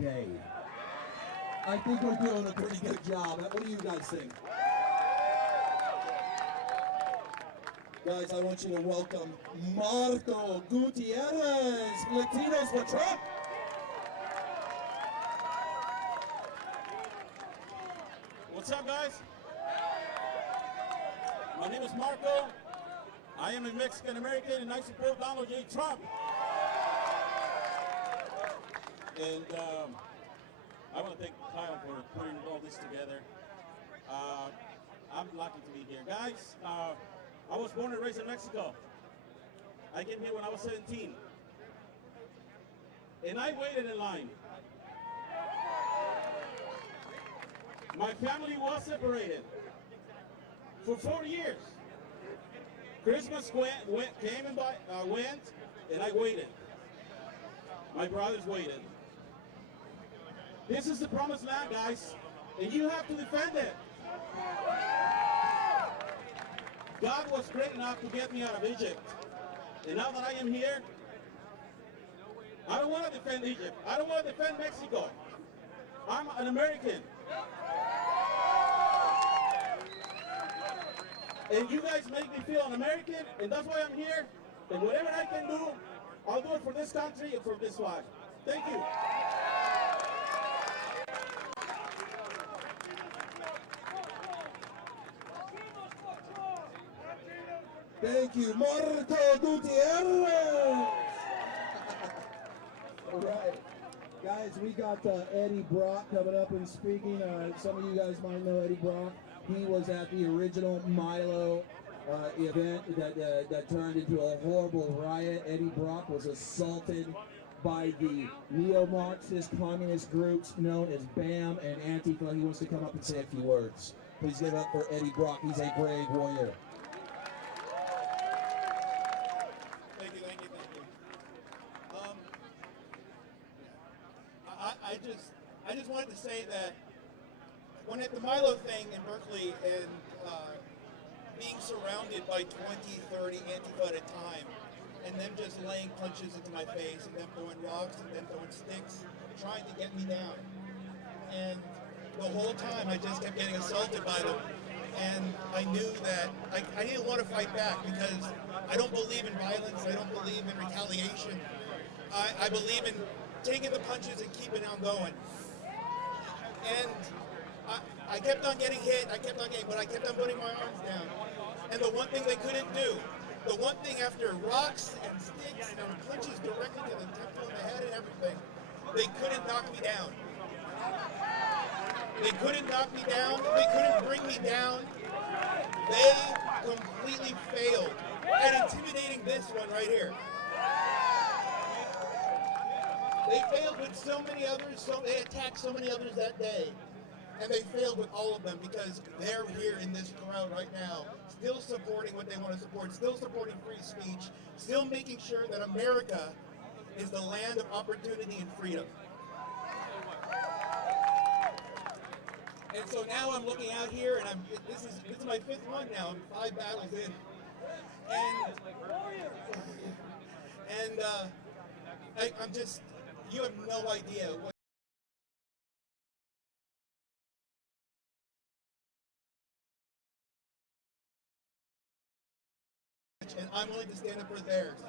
day. I think we're doing a pretty good job. What do you guys think? Guys, I want you to welcome Marco Gutierrez, Latinos for Trump. What's up, guys? My name is Marco. I am a Mexican American and I support Donald J. Trump. And I want to thank Kyle for putting all this together. I'm lucky to be here. Guys, I was born and raised in Mexico. I came here when I was 17. And I waited in line. My family was separated for 4 years. Christmas came and went, and I waited. My brothers waited. This is the promised land, guys, and you have to defend it. God was great enough to get me out of Egypt. And now that I am here, I don't want to defend Egypt. I don't want to defend Mexico. I'm an American. And you guys make me feel an American, and that's why I'm here. And whatever I can do, I'll do it for this country and for this flag. Thank you. Thank you, Marco Gutierrez. All right. Guys, we got Eddie Brock coming up and speaking. Some of you guys might know Eddie Brock. He was at the original Milo event that turned into a horrible riot. Eddie Brock was assaulted by the neo-Marxist communist groups known as BAM and Antifa. He wants to come up and say a few words. Please give it up for Eddie Brock. He's a brave warrior. Thank you. I just wanted to say that when at the Milo thing in Berkeley and being surrounded by 20, 30 Antifa at a time, and them just laying punches into my face, and them throwing rocks, and them throwing sticks, trying to get me down. And the whole time I just kept getting assaulted by them. And I knew that I didn't want to fight back because I don't believe in violence, I don't believe in retaliation. I believe in taking the punches and keeping on going. And I kept on getting hit, but I kept on putting my arms down. And the one thing they couldn't do, the one thing after rocks and sticks and punches directly to the temple and the head and everything, they couldn't knock me down. They couldn't knock me down, they couldn't bring me down. They completely failed at intimidating this one right here. They failed with so many others, they attacked so many others that day. And they failed with all of them because they're here in this crowd right now, still supporting what they want to support, still supporting free speech, still making sure that America is the land of opportunity and freedom. And so now I'm looking out here, and this is my 5th one now. I'm 5 battles in, and I'm just, you have no idea what. And I'm willing to stand up for theirs.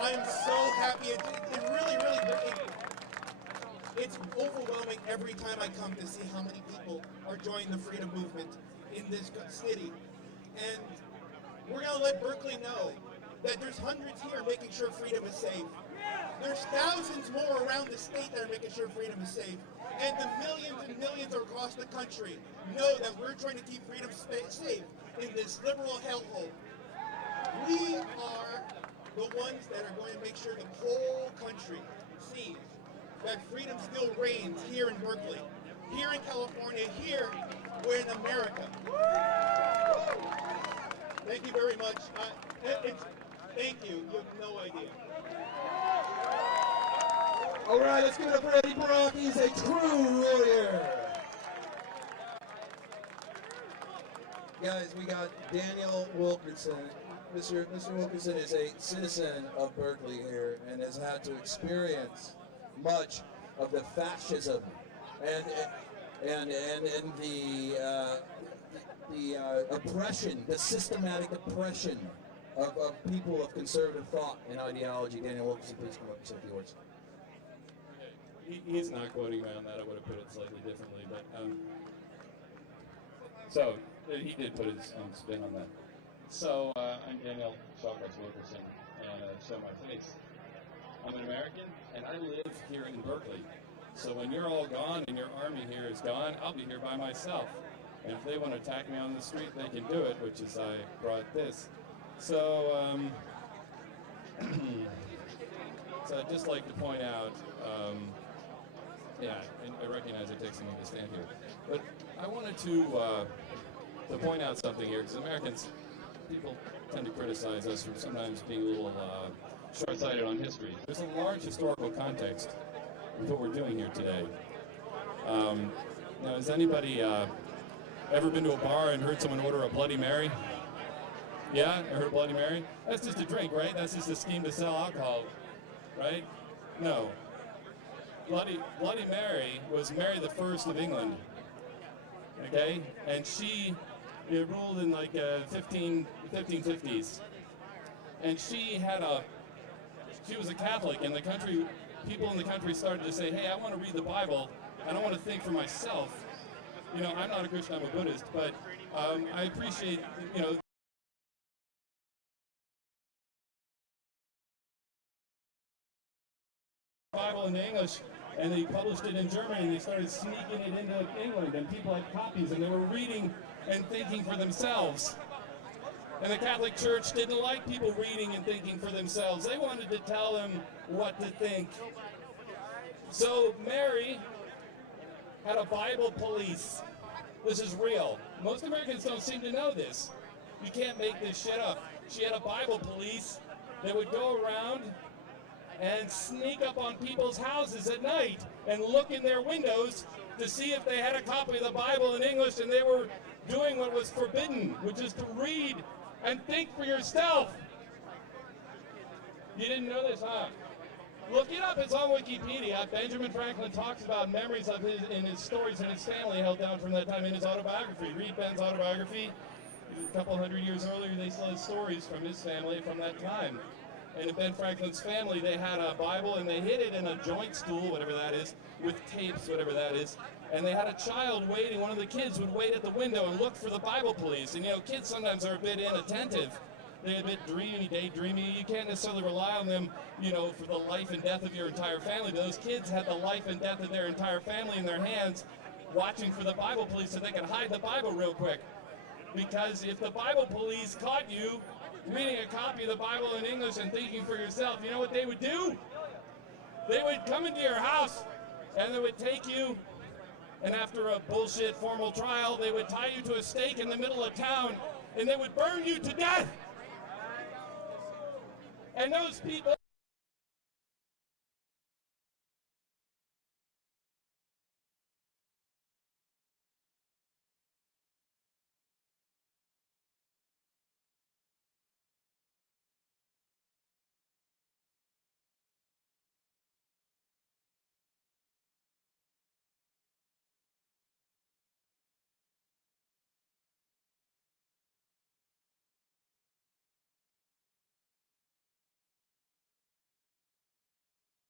I am so happy. It really, it's overwhelming every time I come to see how many people are joining the freedom movement in this city. And we're going to let Berkeley know that there's hundreds here making sure freedom is safe. There's thousands more around the state that are making sure freedom is safe. And the millions and millions across the country know that we're trying to keep freedom safe in this liberal hellhole. We are the ones that are going to make sure the whole country sees that freedom still reigns here in Berkeley, here in California, here we're in America. Thank you very much. Thank you. You have no idea. All right, let's give it up for Eddie Brock. He's a true warrior. Guys, we got Daniel Wilkerson. Mr. Wilkerson is a citizen of Berkeley here and has had to experience much of the fascism and the oppression, the systematic oppression of people of conservative thought and ideology. Daniel Wilkerson, please come up and say a few words. He's not quoting me on that. I would have put it slightly differently, but so he did put his own spin on that. So I'm Daniel Wilkerson, and show my face. I'm an American, and I live here in Berkeley. So when you're all gone and your army here is gone, I'll be here by myself. And if they want to attack me on the street, they can do it, which is I brought this. So, so I'd just like to point out, yeah, and I recognize it takes me to stand here, but I wanted to point out something here, because Americans, people tend to criticize us for sometimes being a little short-sighted on history. There's a large historical context with what we're doing here today. Now, has anybody ever been to a bar and heard someone order a Bloody Mary? Yeah, I heard a Bloody Mary? That's just a drink, right? That's just a scheme to sell alcohol, right? No. Bloody Mary was Mary the First of England, okay? And she ruled in like 1550s. And she was a Catholic, and the country, people in the country started to say, hey, I want to read the Bible, and I want to think for myself. You know, I'm not a Christian, I'm a Buddhist, but I appreciate, you know, Bible in English, and they published it in German, and they started sneaking it into England, and people had copies, and they were reading and thinking for themselves. And the Catholic Church didn't like people reading and thinking for themselves. They wanted to tell them what to think. So Mary had a Bible police. This is real. Most Americans don't seem to know this. You can't make this shit up. She had a Bible police that would go around and sneak up on people's houses at night and look in their windows to see if they had a copy of the Bible in English, and they were doing what was forbidden, which is to read and think for yourself. You didn't know this, huh? Look it up, it's on Wikipedia. Benjamin Franklin talks about memories of his stories and his family held down from that time in his autobiography. Read Ben's autobiography. A couple hundred years earlier, they still had stories from his family from that time. And in Ben Franklin's family, they had a Bible, and they hid it in a joint stool, whatever that is, with tapes, whatever that is. And they had a child waiting. One of the kids would wait at the window and look for the Bible police. And, you know, kids sometimes are a bit inattentive. They're a bit dreamy, daydreamy. You can't necessarily rely on them, you know, for the life and death of your entire family. But those kids had the life and death of their entire family in their hands, watching for the Bible police so they could hide the Bible real quick. Because if the Bible police caught you reading a copy of the Bible in English and thinking for yourself, you know what they would do? They would come into your house, and they would take you, and after a bullshit formal trial, they would tie you to a stake in the middle of town, and they would burn you to death. And those people